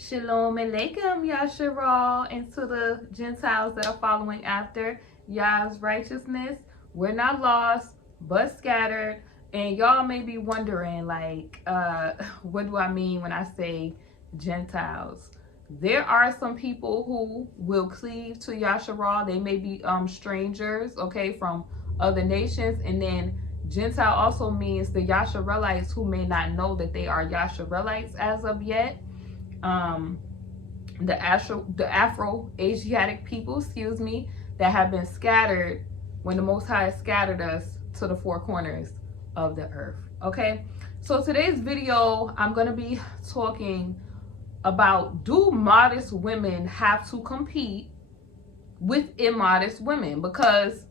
Shalom Aleichem, Yasharal, and to the Gentiles that are following after Yah's righteousness. We're not lost, but scattered. And y'all may be wondering, like, what do I mean when I say Gentiles? There are some people who will cleave to Yasharal. They may be strangers, okay, from other nations. And then Gentile also means the Yasharelites who may not know that they are Yasharelites as of yet. The Afro-Asiatic people, that have been scattered when the Most High scattered us to the four corners of the earth. Okay, so today's video, I'm going to be talking about, do modest women have to compete with immodest women? Because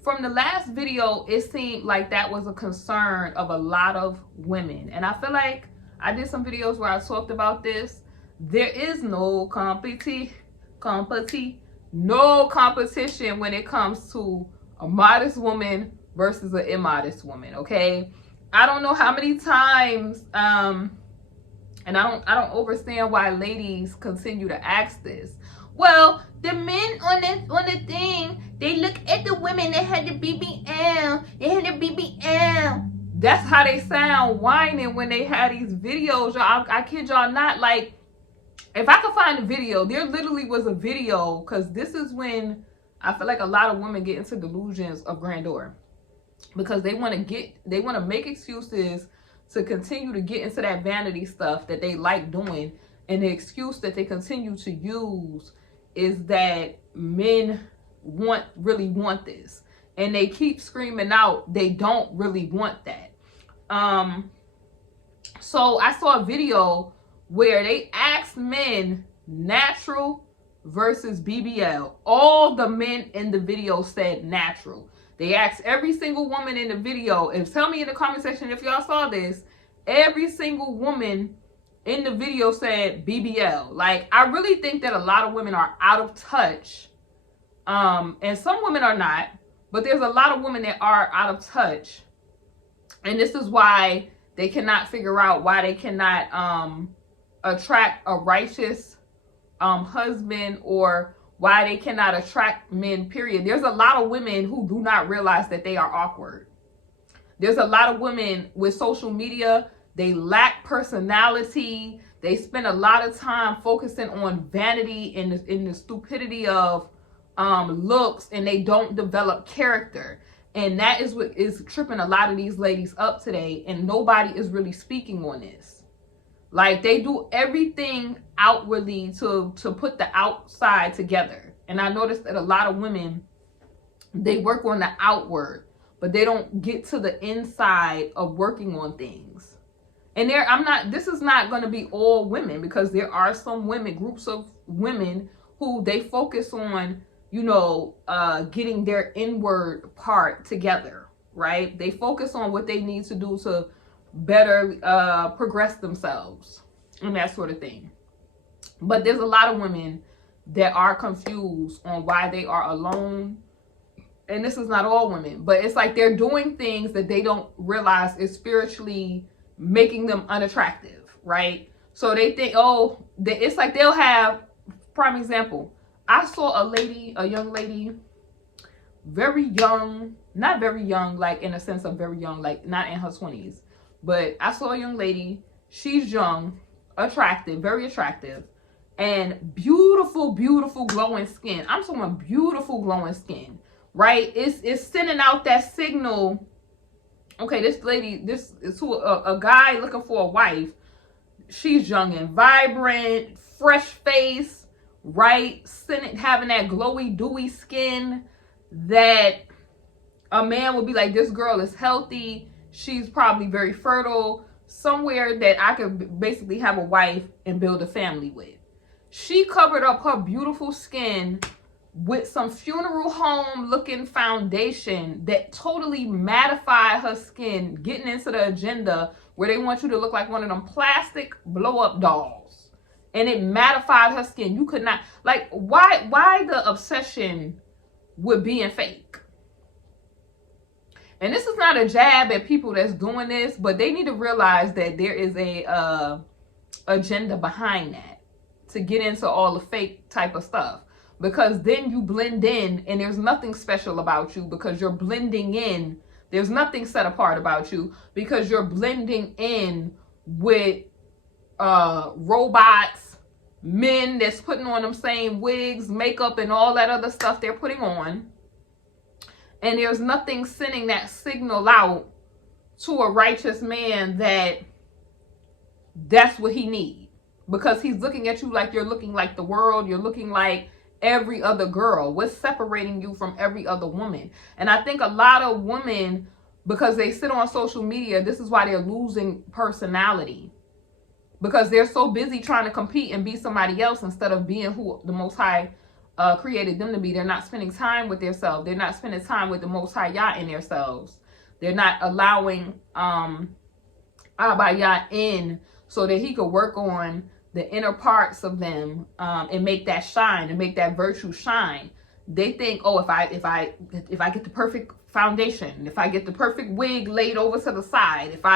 from the last video, it seemed like that was a concern of a lot of women. And I feel like I did some videos where I talked about this. There is no competition when it comes to a modest woman versus an immodest woman, okay? I don't know how many times, and I don't understand why ladies continue to ask this. Well, the men on the thing, they look at the women that had the BBL, That's how they sound whining when they had these videos, y'all. I kid y'all not. Like, if I could find a video, there literally was a video, because this is when I feel like a lot of women get into delusions of grandeur, because they want to make excuses to continue to get into that vanity stuff that they like doing. And the excuse that they continue to use is that men really want this, and they keep screaming out they don't really want that. So I saw a video where they asked men natural versus BBL. All the men in the video said natural. They asked every single woman in the video, and tell me in the comment section if y'all saw this. Every single woman in the video said BBL. Like, I really think that a lot of women are out of touch. And some women are not, but there's a lot of women that are out of touch. And this is why they cannot figure out why they cannot attract a righteous husband, or why they cannot attract men, period. There's a lot of women who do not realize that they are awkward. There's a lot of women with social media, they lack personality. They spend a lot of time focusing on vanity and the stupidity of looks, and they don't develop character. And that is what is tripping a lot of these ladies up today, and nobody is really speaking on this. Like, they do everything outwardly to put the outside together. And I noticed that a lot of women, they work on the outward, but they don't get to the inside of working on things. And this is not going to be all women, because there are some women, groups of women who they focus on, getting their inward part together, right? They focus on what they need to do to better progress themselves and that sort of thing. But there's a lot of women that are confused on why they are alone. And this is not all women, but it's like they're doing things that they don't realize is spiritually making them unattractive, right? So they think, it's like they'll have, prime example, I saw a young lady, very young, not very young, like in a sense of very young, like not in her 20s, but I saw a young lady, she's young, attractive, very attractive, and beautiful, beautiful glowing skin. I'm talking about beautiful glowing skin, right? It's sending out that signal. Okay, this lady, this is to a guy looking for a wife. She's young and vibrant, fresh face, right? Having that glowy, dewy skin that a man would be like, this girl is healthy. She's probably very fertile. Somewhere that I could basically have a wife and build a family with. She covered up her beautiful skin with some funeral home looking foundation that totally mattified her skin, getting into the agenda where they want you to look like one of them plastic blow up dolls. And it mattified her skin. You could not, like, why the obsession with being fake? And this is not a jab at people that's doing this, but they need to realize that there is a agenda behind that. to get into all the fake type of stuff, because then you blend in and there's nothing special about you because you're blending in. There's nothing set apart about you because you're blending in with robots, men that's putting on them same wigs, makeup, and all that other stuff they're putting on. And there's nothing sending that signal out to a righteous man that that's what he needs, because he's looking at you like you're looking like the world. You're looking like every other girl. What's separating you from every other woman? And I think a lot of women, because they sit on social media, this is why they're losing personality, because they're so busy trying to compete and be somebody else instead of being who the Most High created them to be. They're not spending time with themselves. They're not spending time with the Most High Yah in themselves. They're not allowing Abba Yah in so that he could work on the inner parts of them and make that shine, and make that virtue shine. They think, oh, if I get the perfect foundation, if I get the perfect wig laid over to the side, if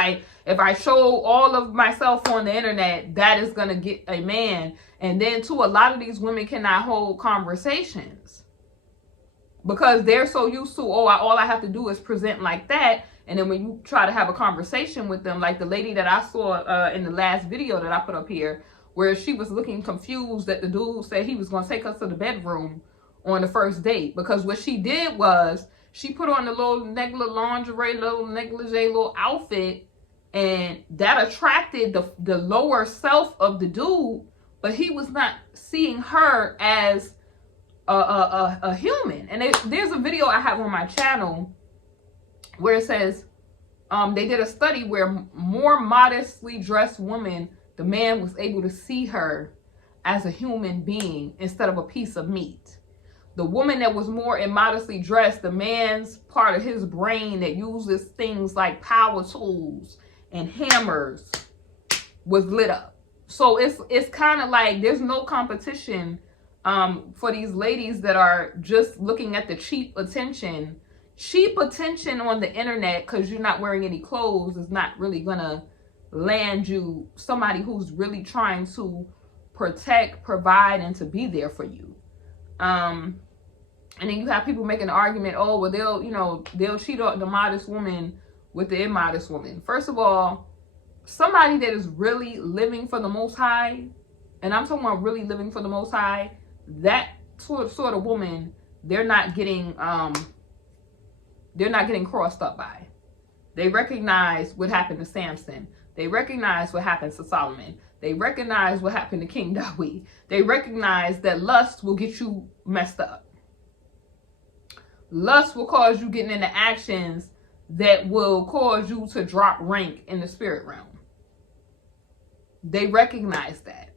I show all of myself on the internet, that is gonna get a man. And then too, a lot of these women cannot hold conversations because they're so used to, oh, all I have to do is present like that. And then when you try to have a conversation with them, like the lady that I saw in the last video that I put up here, where she was looking confused that the dude said he was going to take us to the bedroom on the first date, because what she did was she put on the little lingerie, little negligee, little outfit, and that attracted the lower self of the dude, but he was not seeing her as a human. And there's a video I have on my channel where it says they did a study where more modestly dressed women, the man was able to see her as a human being instead of a piece of meat. The woman that was more immodestly dressed, the man's part of his brain that uses things like power tools and hammers was lit up. So it's kind of like there's no competition for these ladies that are just looking at the cheap attention. Cheap attention on the internet because you're not wearing any clothes is not really gonna land you somebody who's really trying to protect, provide, and to be there for you. And then you have people making an argument, oh, well, they'll cheat on the modest woman with the immodest woman. First of all, somebody that is really living for the Most High, and I'm talking about really living for the Most High, that sort of woman, they're not getting crossed up by. They recognize what happened to Samson. They recognize what happened to Solomon. They recognize what happened to King Dawid. They recognize that lust will get you messed up. Lust will cause you getting into actions that will cause you to drop rank in the spirit realm. They recognize that.